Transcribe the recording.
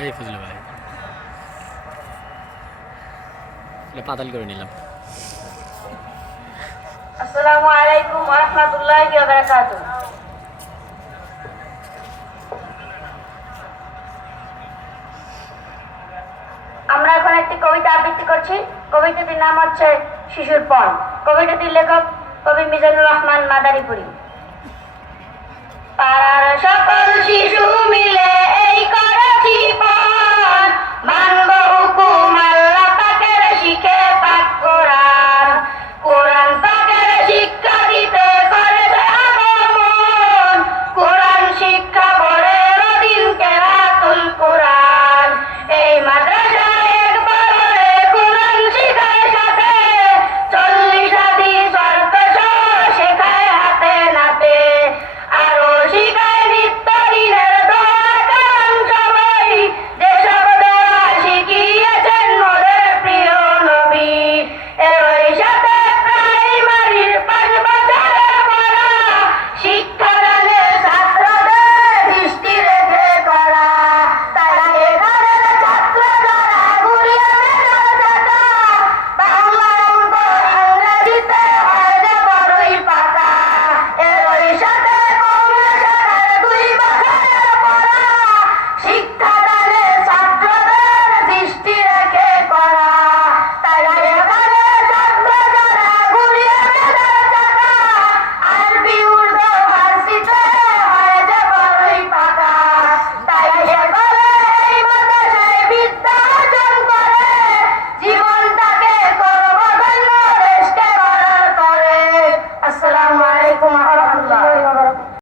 এই ফজলু ভাই। এটা পাতাল করে নিলাম। আসসালামু আলাইকুম ওয়া রাহমাতুল্লাহি ওয়া বারাকাতুহু। আমরা এখন একটি কবিতা আবৃত্তি করছি। কবিতাটির নাম হচ্ছে শিশুর পণ কবিতাটির লেখক কবি মিজানুর রহমান মাদারীপুরি। পাড়ার সকল শিশু